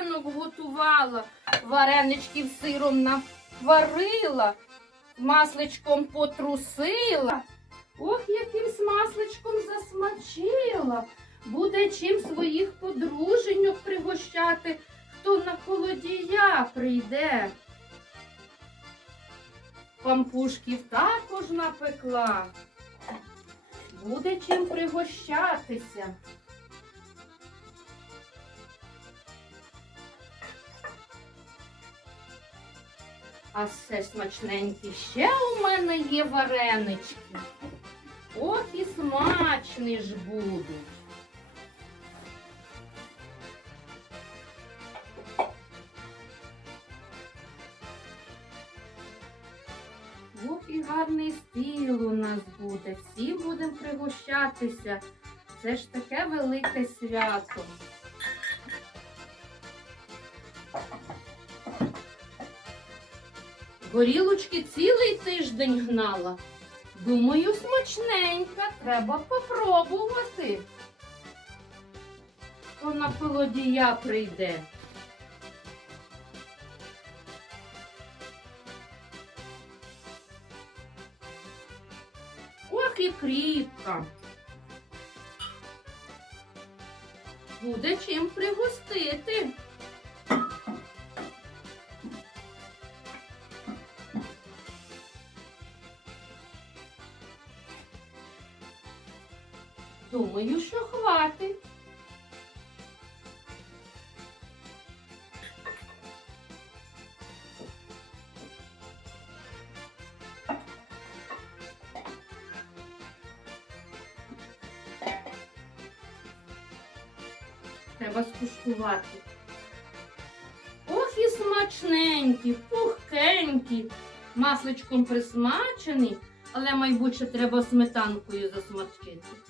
сніданок готувала, вареничків сиром наварила, масличком потрусила. Ох, яким масличком засмачила. Буде чим своїх подруженьок пригощати, хто на колодія прийде. Пампушків також напекла. Буде чим пригощатися. А все смачненькі ще у мене є варенички. Ох і смачні ж будуть. Ох і гарний стіл у нас буде. Всі будемо пригощатися. Це ж таке велике свято. Горілочки цілий тиждень гнала. Думаю, смачненька, треба попробувати. Хто на колодія прийде. Ох і кріпка. Буде чим пригостити. Що хватить. Треба скуштувати. Ох і смачненькі, пухкенькі, масличком присмачені, але майбутнє треба сметанкою засмачити.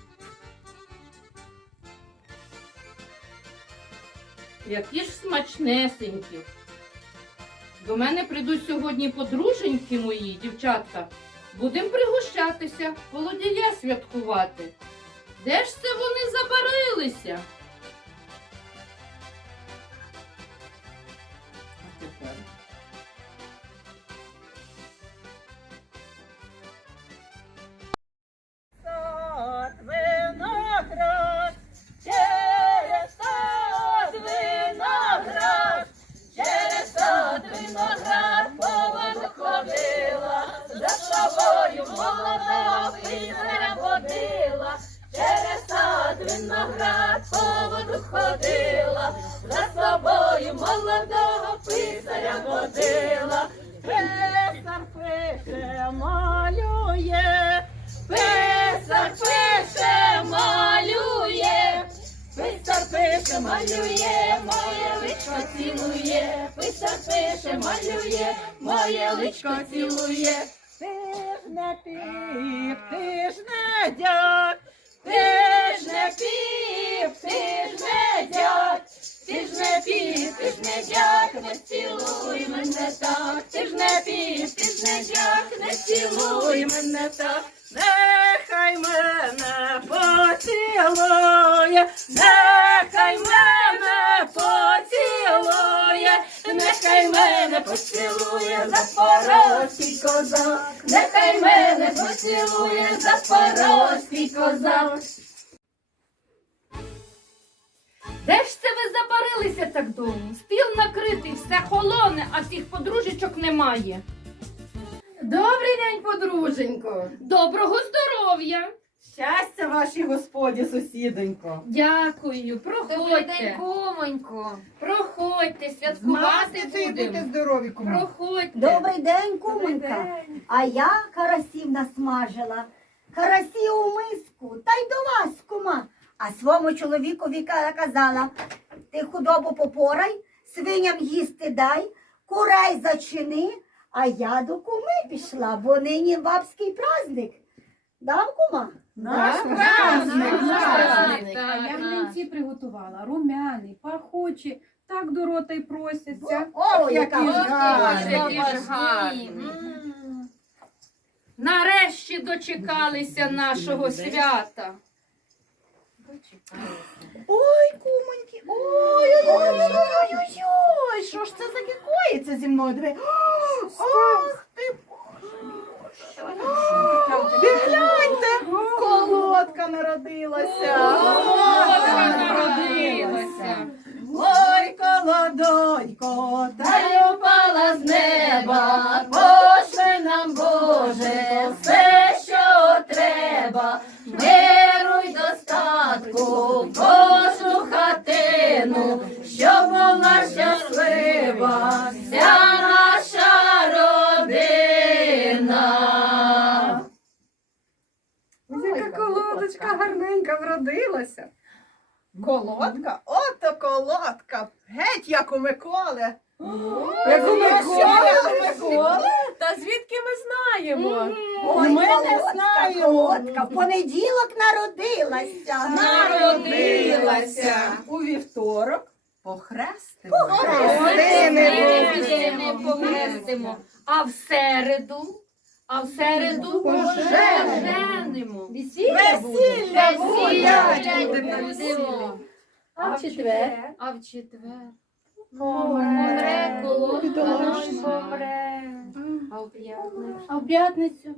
Які ж смачнесенькі. До мене прийдуть сьогодні подруженьки мої, дівчатка. Будемо пригощатися, колодія святкувати. Де ж це вони забарилися? Малює, моє личко цілує, писар пише, малює, моє личко цілує. Ти ж не піп, ти ж не дяк, ти ж не піп, ти ж не дяк, ти ж не піп, ти ж не дяк, не цілуй мене так, ти ж не піп, ти ж не дяк, не цілуй мене так. Нехай мене поцілує, нехай мене нехай мене поцілує запорозький козак, нехай мене поцілує запорозький козак. Де ж це ви забарилися так довго? Стіл накритий, все холоне, а цих подружечок немає. Добрий день, подруженько. Доброго здоров'я! Щастя вашій господі, сусідонько. Дякую, Добрий проходьте. день, кумонько. Проходьте, святкувати Масницею будемо. здорові, кума. Проходьте. Добрий день, кумонька. А я карасів насмажила. Карасі у миску, та й до вас, кума. А своєму чоловікові ка- казала, ти худобу попорай, свиням їсти дай, курей зачини, а я до куми пішла, бо нині бабський праздник. Дам кума? Наш праздник, наш праздник. А я млинці приготувала, румяні, пахучі, так до рота й просяться. Ох, гарний. Які ж гарні. Нарешті дочекалися нашого свята. Ой, кумоньки, ой, ой, ой, ой, ой, ой, Ой, диви. Ох ти Боже. Гляньте, колодка народилася. Колодка народилася. Ой, колодонько, та й упала з неба, пошли нам, Боже, все, що треба, миру й достатку, Божу хатину, щоб була щаслива гарненька вродилася. Колодка? Ото колодка. Геть, як у Миколи. Як у Миколи? Та звідки ми знаємо? Ой, Ми не знаємо. колодка, в понеділок народилася. Народилася у вівторок. Похрестимо. Ми похрестимо. А в середу, а в середу поженимо. Весілля Весілля буде. будемо. А в четвер? А в четвер помре колодка наш помре. А в п'ятницю А в п'ятницю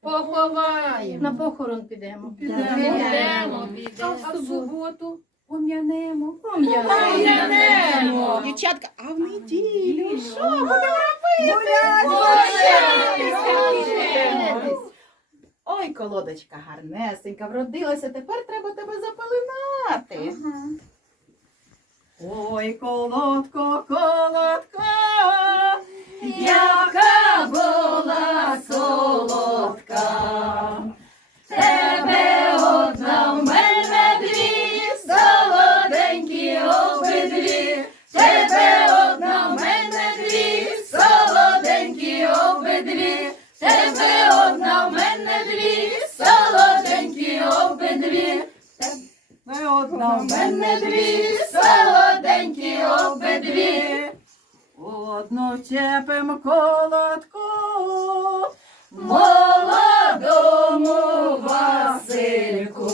поховаємо. на похорон підемо. Підемо, А в суботу пом'янемо. Пом'янемо. Дівчатка, а в неділю що будемо. Ой, колодочка гарнесенька, вродилася, тепер треба тебе запеленати. Ой, колодко, колодко, яка була солодка. Одну вчепим колодку, молодому Васильку.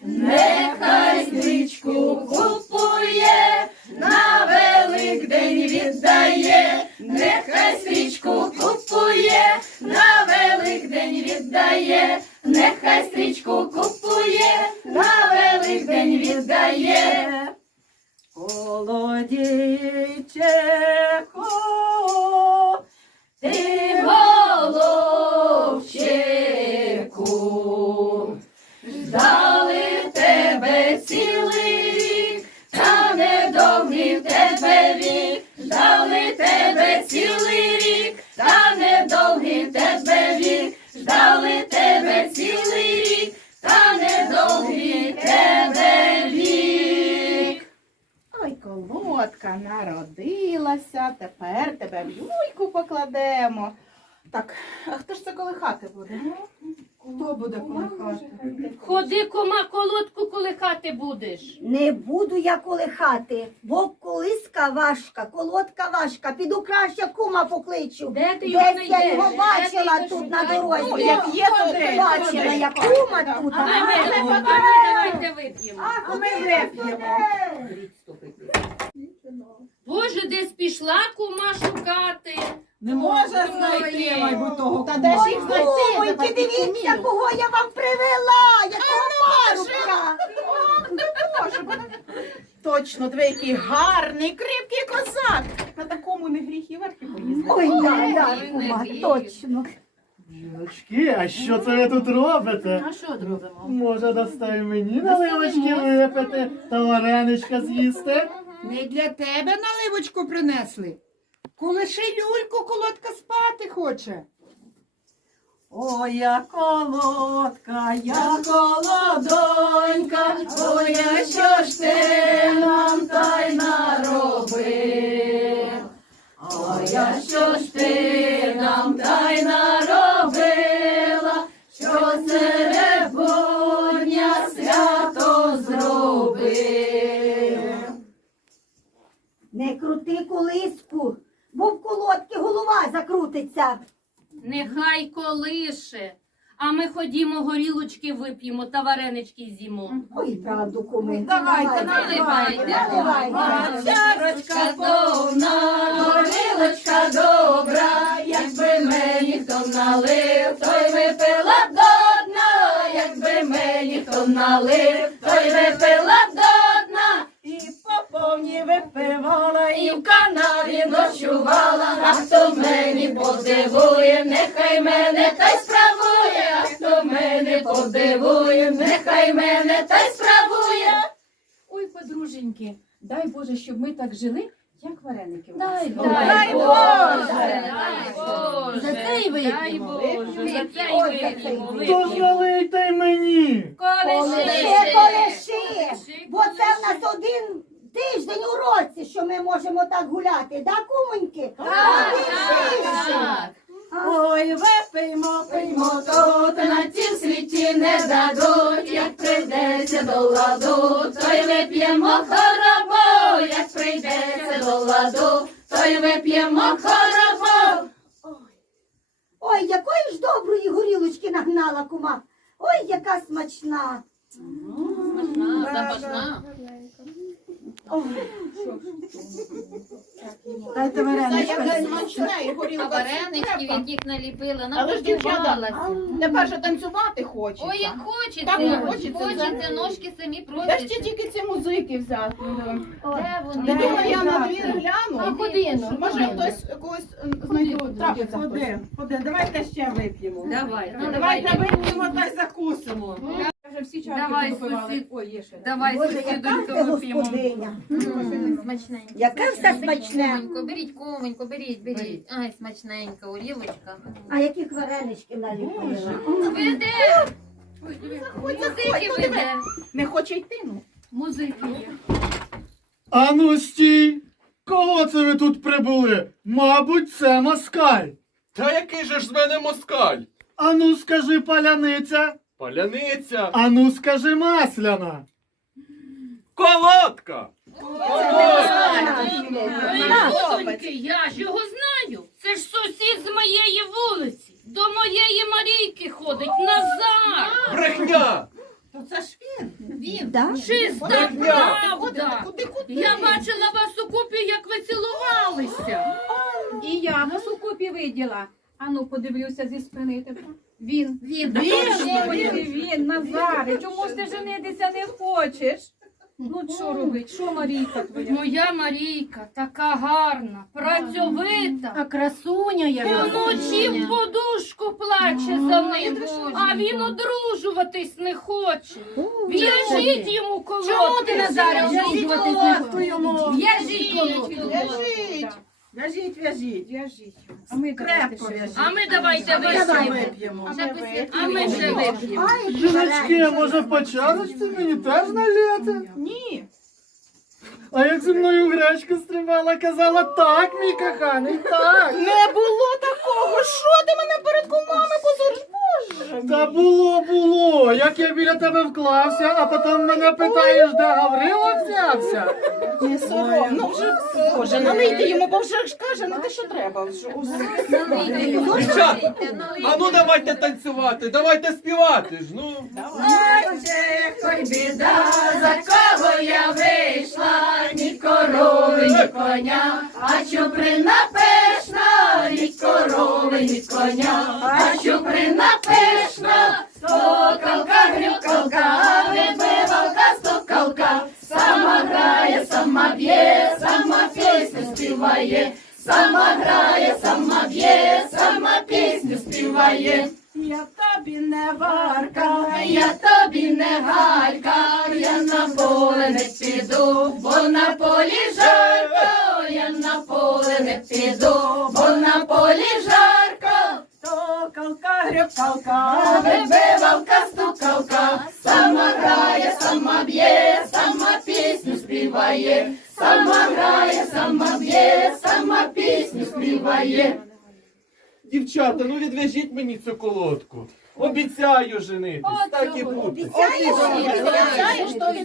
Нехай стрічку купує, на Великдень віддає, нехай стрічку купує, на Великдень віддає, нехай стрічку купує, на Великдень віддає. Yeah. Колодка народилася, тепер тебе в люльку покладемо. Так, а хто ж це колихати буде? Хто буде колихати? Ходи, кома, колодку колихати будеш. Не буду я колихати, бо колиска важка, колодка важка. Піду краще кума покличу. Де ти його Десь я знайдеш? його Де бачила його тут на шукаєш? дорозі. Ну, як є, то де, Бачила, як кума тут. А вип'ємо, давайте вип'ємо. А ми вип'ємо. Боже, десь пішла кума шукати. Не може знайти, мабуть, того. Та де ж Ой, їх знайти? дивіться, кого я вам привела, якого парубка. Точно, диви, який гарний, кріпкий козак. На такому не гріх і верхи поїздити. Ой, да, да, кума, точно. Жіночки, а що це ви тут робите? А що робимо? Може, дасте й мені наливочки випити та вареничка з'їсти? Не для тебе наливочку принесли. Колиши люльку, колодка спати хоче. Ой, я колодка, я колодонька, ой, а що ж ти нам та й наробив? Ой, а що ж ти нам та й наробила, колиску, бо в колодки голова закрутиться. Нехай колише. А ми ходімо горілочки вип'ємо та варенички з'їмо. Ой, правду, куми. Давайте, наливайте. Наливайте. Чарочка повна, горілочка добра, якби мені хто налив, той випила б до дна, якби мені хто налив, той випила б до дна. І по повній випивала, І в канаві ночувала, а хто мені подивує, нехай мене та й справує, а хто мене подивує, нехай мене та й справує. Ой, подруженьки, дай Боже, щоб ми так жили, як вареники. Дай Дай Боже. Дай Боже! За це Дай вип'ємо. Боже! За це й Ой, за це й вип'ємо! Вип'ємо. налийте й мені. Колеши, колеши. Бо це в нас один тиждень у році, що ми можемо так гуляти. Да, кумоньки? Один тиждень. ой, випиймо, пиймо Пиймо тут, на цім світі не дадуть, як прийдеться до ладу, то й вип'ємо хоробо, як прийдеться до ладу, то й вип'ємо хоробо. Ой, якої ж доброї горілочки нагнала кума. Ой, яка смачна. Запашна. Дайте вареничка. А вареничків, яких наліпила, Але ж дівчата, нагодувалася. Тепер же танцювати хочеться. Ой, як хочеться. Так хочеться, Хочеться, ножки самі Де ж просяться. тільки ці музики взяти? Де вони? Іду я на двір гляну. А куди? ну? Може хтось когось м, знайду трапиться хтось. Ходи, ходи, давайте ще вип'ємо. Давай, ну, Давайте давай. вип'ємо та й закусимо. Всі чарки Давай, допивали. сусід. Ой, є ще. Давай, Боже, яка сусідонько, вип'ємо. господиня. Смачненько. Яке все смачне. Комонько, беріть, комонько, беріть, беріть. Ай, смачненька, орілочка. А яких варенички наліпила? Веде! Музики веде. Не хоче йти, ну. Музики є. Ану стій! Кого це ви тут прибули? Мабуть, це москаль. Та який же ж з мене москаль? Ану скажи паляниця. Паляниця, Ану скажи масляна. колодка. Доньки, я ж його знаю. Це ж сусід з моєї вулиці. До моєї Марійки ходить Назар. Брехня! То це ж він. Да? Чиста Брехня. правда. Куди, куди? Я бачила вас у купі, як ви цілувалися. І я вас у купі виділа. Ану, подивлюся зі спини тебе. Він. Він. Ти він, Назаре, чому ж ти женитися не хочеш? Ну, що робить? Що Марійка твоя? Моя Марійка така гарна, працьовита. красуня Уночі в подушку плаче за ним, а він одружуватись не хоче. В'яжіть йому колодки. Чому ти, Назаре, одружуватись не Колодку йому. В'яжіть колодки. В'яжіть. В'яжіть, в'яжіть. В'яжіть. А ми давайте Крепко в'яжіть. А ми давайте Давай вип'ємо. вип'ємо. А ми ще вип'ємо. Ай, Жіночки, може по чарочці мені теж наліти? Ні. А як зі мною гречка стрибала, казала так, мій коханий, так. Не було такого. Що ти мене перед кумами позориш? Боже. Та було, було. Як я біля тебе вклався, а потім мене питаєш, де Гаврило взявся. Не соромно. Ну вже, боже, налийте йому, бо вже ж каже, ну те, що треба. Вже усе. Дівчата, а ну давайте танцювати, давайте співати ж, ну. Ой, біда, за кого я вийшла, ні корови, ні коня, а чуприна пишна, ні корови, ні коня, а чуприна пишна, стокалка, грюкалка, вибивалка, стокалка, сама грає, сама б'є, сама пісню співає, сама грає, сама б'є, сама пісню співає. Я тобі не варка. Я тобі не галька, співає, сама грає, сама б'є, сама пісню співає. Дівчата, ну відв'яжіть мені цю колодку. Обіцяю женитись, так і буде.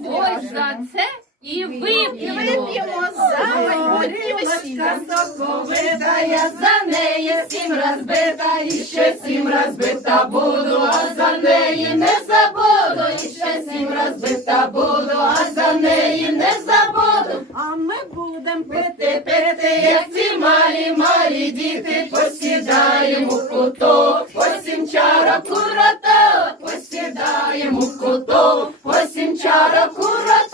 Ось за це і вип'ємо. за майбутнє весілля. Соковита, я за неї сім розбита, і ще сім розбита буду, а за неї не забуду, і ще сім розбита буду, а Пити, пити, як ці малі, малі діти, посідаємо в куток, осім чара курата, посідаємо в куток, осім чара курата.